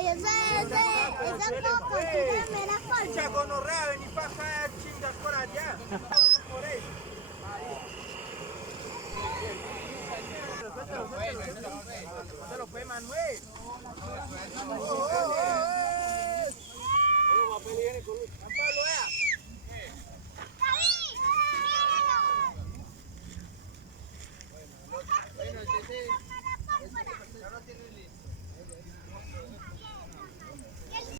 esa coco, tírame la cola. Mucha gonorrea, vení para acá, chinga por allá. Por eso.